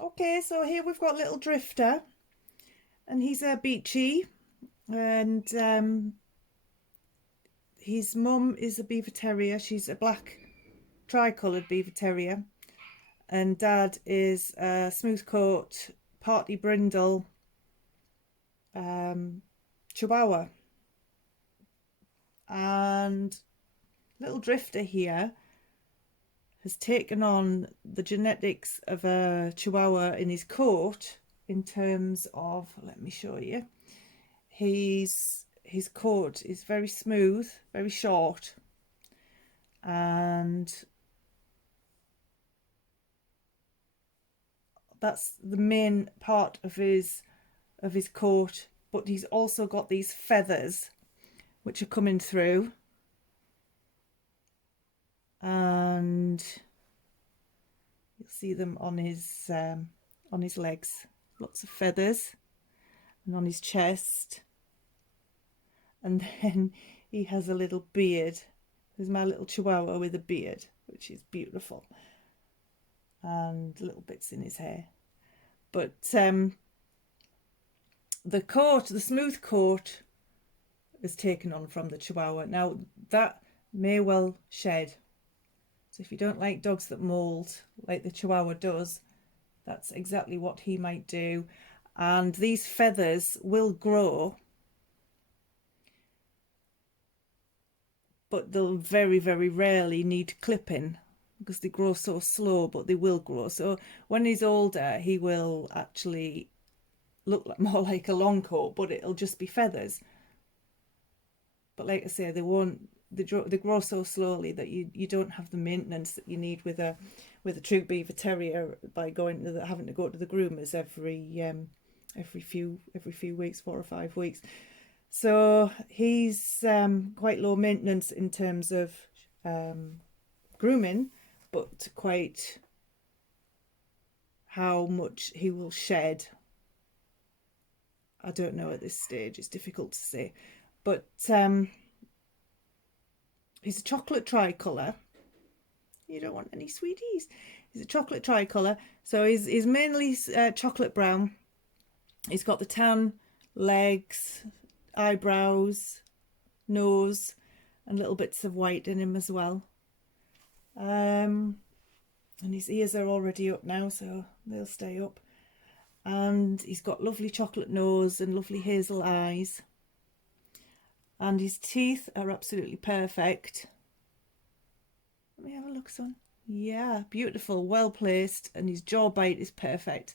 Okay, so here we've got little Drifter, and he's a BieChi, and his mum is a beaver terrier. She's a black tricoloured beaver terrier, and dad is a smooth coat, partly brindle Chihuahua. And little Drifter here has taken on the genetics of a Chihuahua in his coat, in terms of, let me show you, his coat is very smooth, very short, and that's the main part of his coat. But he's also got these feathers which are coming through, and you'll see them on his legs. Lots of feathers, and on his chest. And then he has a little beard. There's my little Chihuahua with a beard, which is beautiful, and little bits in his hair. But the coat, the smooth coat, is taken on from the Chihuahua. Now that may well shed. So if you don't like dogs that mould like the Chihuahua does, that's exactly what he might do. And these feathers will grow, but they'll very, very rarely need clipping because they grow so slow, but they will grow. So when he's older, he will actually look more like a long coat, but it'll just be feathers. But like I say, they grow so slowly that you don't have the maintenance that you need with a true beaver terrier by having to go to the groomers every few weeks, 4 or 5 weeks. So he's quite low maintenance in terms of grooming, but quite how much he will shed, I don't know at this stage. It's difficult to say. But he's a chocolate tricolour. You don't want any sweeties. He's a chocolate tricolour. So he's mainly chocolate brown. He's got the tan legs, eyebrows, nose, and little bits of white in him as well. And his ears are already up now, so they'll stay up. And he's got lovely chocolate nose and lovely hazel eyes. And his teeth are absolutely perfect. Let me have a look, son. Yeah, beautiful, well placed, and his jaw bite is perfect.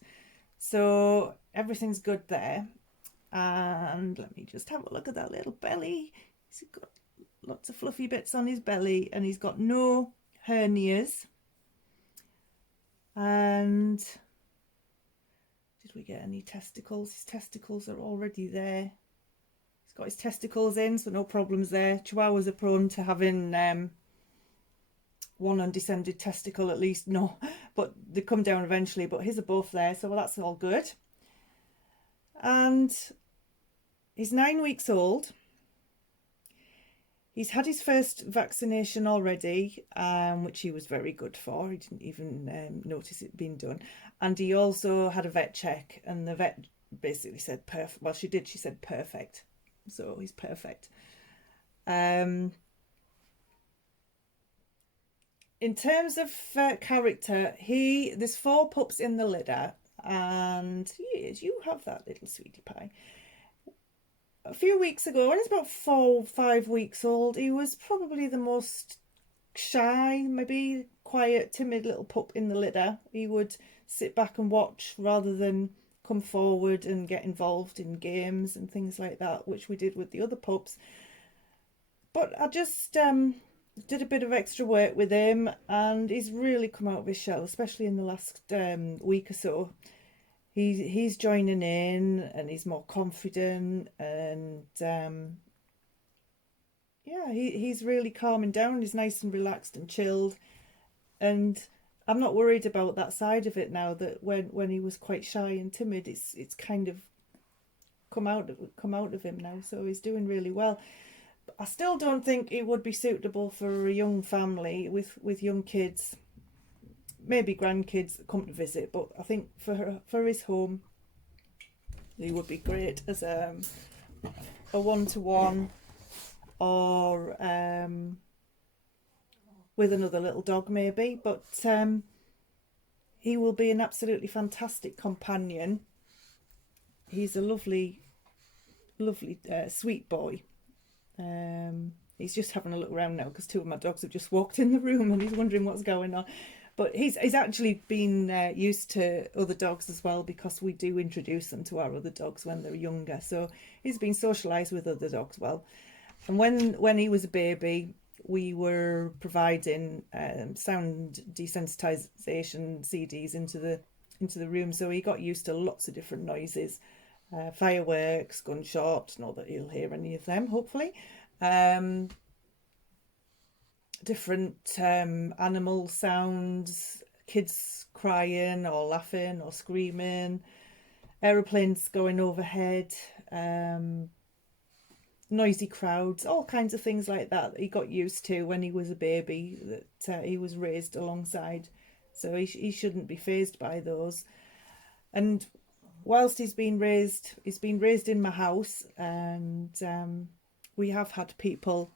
So everything's good there. And let me just have a look at that little belly. He's got lots of fluffy bits on his belly, and he's got no hernias. And did we get any testicles? His testicles are already there. He's got his testicles in, so no problems there. Chihuahuas are prone to having one undescended testicle at least. No, but they come down eventually. But his are both there, so that's all good. And he's 9 weeks old. He's had his first vaccination already, which he was very good for. He didn't even notice it being done. And he also had a vet check, and the vet basically said perfect. Well, she said perfect. So he's perfect. In terms of character, there's 4 pups in the litter, and you have that little sweetie pie. A few weeks ago, when he's about 4 or 5 weeks old, he was probably the most shy, maybe quiet, timid little pup in the litter. He would sit back and watch rather than come forward and get involved in games and things like that, which we did with the other pups. But I just did a bit of extra work with him, and he's really come out of his shell, especially in the last week or so. He's joining in, and he's more confident, and yeah, he's really calming down. He's nice and relaxed and chilled, and I'm not worried about that side of it now. That when he was quite shy and timid, it's kind of come out of him now. So he's doing really well. But I still don't think it would be suitable for a young family with young kids, maybe grandkids that come to visit, but I think for his home, he would be great as a one-to-one, or with another little dog maybe. But he will be an absolutely fantastic companion. He's a lovely, lovely, sweet boy. He's just having a look around now because two of my dogs have just walked in the room and he's wondering what's going on. But he's actually been used to other dogs as well, because we do introduce them to our other dogs when they're younger. So he's been socialised with other dogs well. And when he was a baby, we were providing sound desensitisation CDs into the room, so he got used to lots of different noises, fireworks, gunshots. Not that he'll hear any of them, hopefully. Different animal sounds, kids crying or laughing or screaming, aeroplanes going overhead, noisy crowds, all kinds of things like that he got used to when he was a baby, that he was raised alongside. So he shouldn't be fazed by those. And whilst he's been raised in my house, and we have had people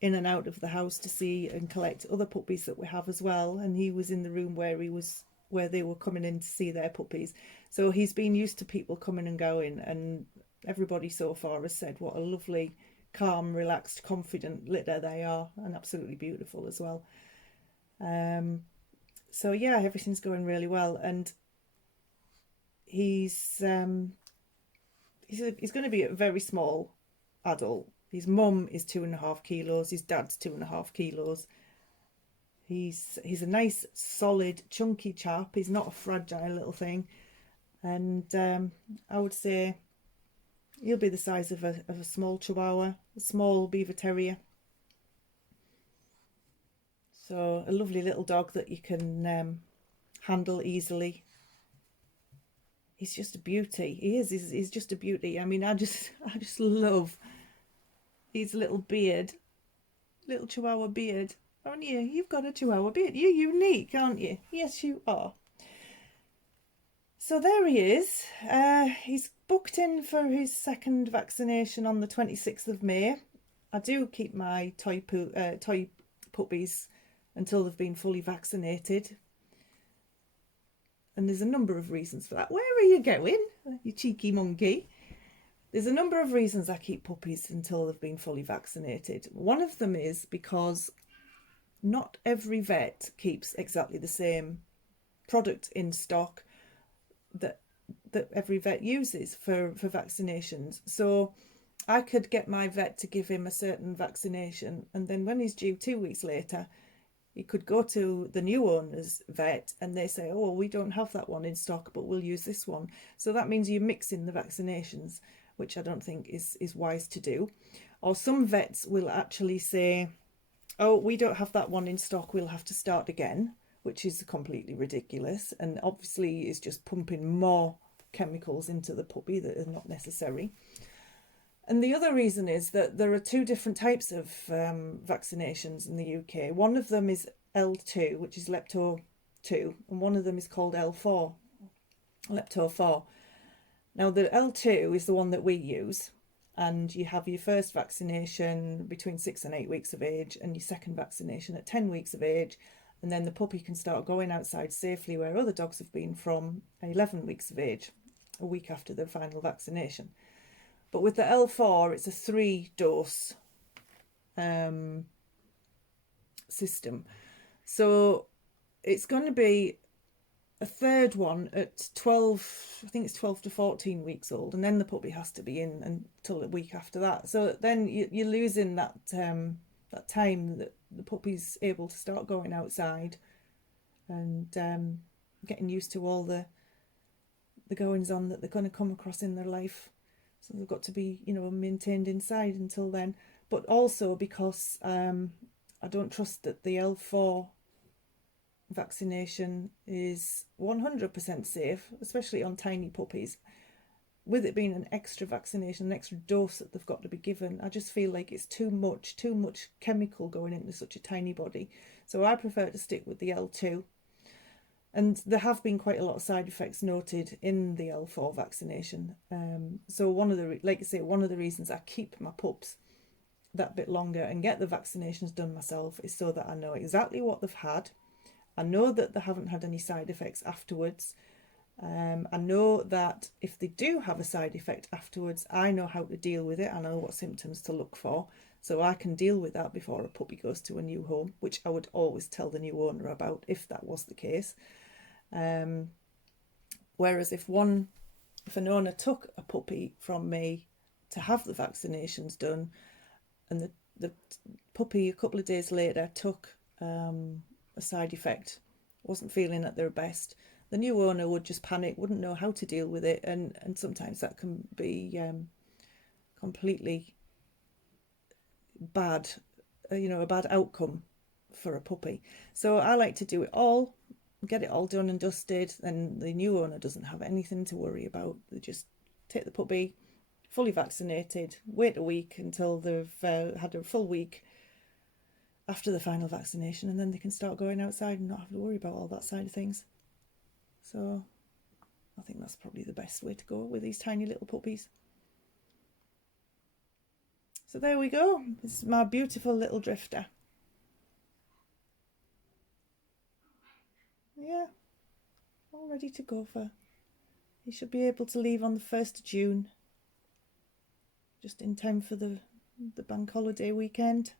in and out of the house to see and collect other puppies that we have as well. And he was in the room where they were coming in to see their puppies. So he's been used to people coming and going, and everybody so far has said what a lovely, calm, relaxed, confident litter they are, and absolutely beautiful as well. So yeah, everything's going really well, and he's going to be a very small adult. His mum is 2.5 kilos. His dad's 2.5 kilos. He's a nice, solid, chunky chap. He's not a fragile little thing, and I would say he'll be the size of a small Chihuahua, a small Beaver Terrier. So a lovely little dog that you can handle easily. He's just a beauty. He is. He's just a beauty. I mean, I just love his little beard, little Chihuahua beard. Aren't you? You've got a Chihuahua beard. You're unique, aren't you? Yes, you are. So there he is. He's booked in for his second vaccination on the 26th of May. I do keep my toy puppies until they've been fully vaccinated. And there's a number of reasons for that. Where are you going, you cheeky monkey? There's a number of reasons I keep puppies until they've been fully vaccinated. One of them is because not every vet keeps exactly the same product in stock that every vet uses for vaccinations. So I could get my vet to give him a certain vaccination, and then when he's due 2 weeks later, he could go to the new owner's vet and they say, oh, we don't have that one in stock, but we'll use this one. So that means you're mixing the vaccinations, which I don't think is wise to do. Or some vets will actually say, oh, we don't have that one in stock, we'll have to start again, which is completely ridiculous, and obviously is just pumping more chemicals into the puppy that are not necessary. And the other reason is that there are two different types of vaccinations in the UK. One of them is L2, which is Lepto 2, and one of them is called L4, Lepto 4. Now, the L2 is the one that we use, and you have your first vaccination between 6 and 8 weeks of age, and your second vaccination at 10 weeks of age, and then the puppy can start going outside safely where other dogs have been from 11 weeks of age, a week after their final vaccination. But with the L4, it's a 3-dose system. So it's going to be a third one at 12, I think it's 12 to 14 weeks old, and then the puppy has to be in until a week after that. So then you're losing that time that the puppy's able to start going outside and getting used to all the goings on that they're going to come across in their life. So they've got to be, maintained inside until then. But also because I don't trust that the L4 vaccination is 100% safe, especially on tiny puppies. With it being an extra vaccination, an extra dose that they've got to be given, I just feel like it's too much chemical going into such a tiny body. So I prefer to stick with the L2 And there have been quite a lot of side effects noted in the L4 vaccination. So one of the, like I say, one of the reasons I keep my pups that bit longer and get the vaccinations done myself is so that I know exactly what they've had. I know that they haven't had any side effects afterwards. I know that if they do have a side effect afterwards, I know how to deal with it. I know what symptoms to look for. So I can deal with that before a puppy goes to a new home, which I would always tell the new owner about if that was the case. Whereas if an owner took a puppy from me to have the vaccinations done, and the puppy a couple of days later took a side effect, wasn't feeling at their best, the new owner would just panic, wouldn't know how to deal with it, and sometimes that can be completely bad, a bad outcome for a puppy. So I like to do it all, get it all done and dusted, and the new owner doesn't have anything to worry about. They just take the puppy fully vaccinated, wait a week until they've had a full week after the final vaccination, and then they can start going outside and not have to worry about all that side of things. So I think that's probably the best way to go with these tiny little puppies. So there we go. This is my beautiful little drifter. Yeah, all ready to go for. He should be able to leave on the 1st of June, just in time for the bank holiday weekend.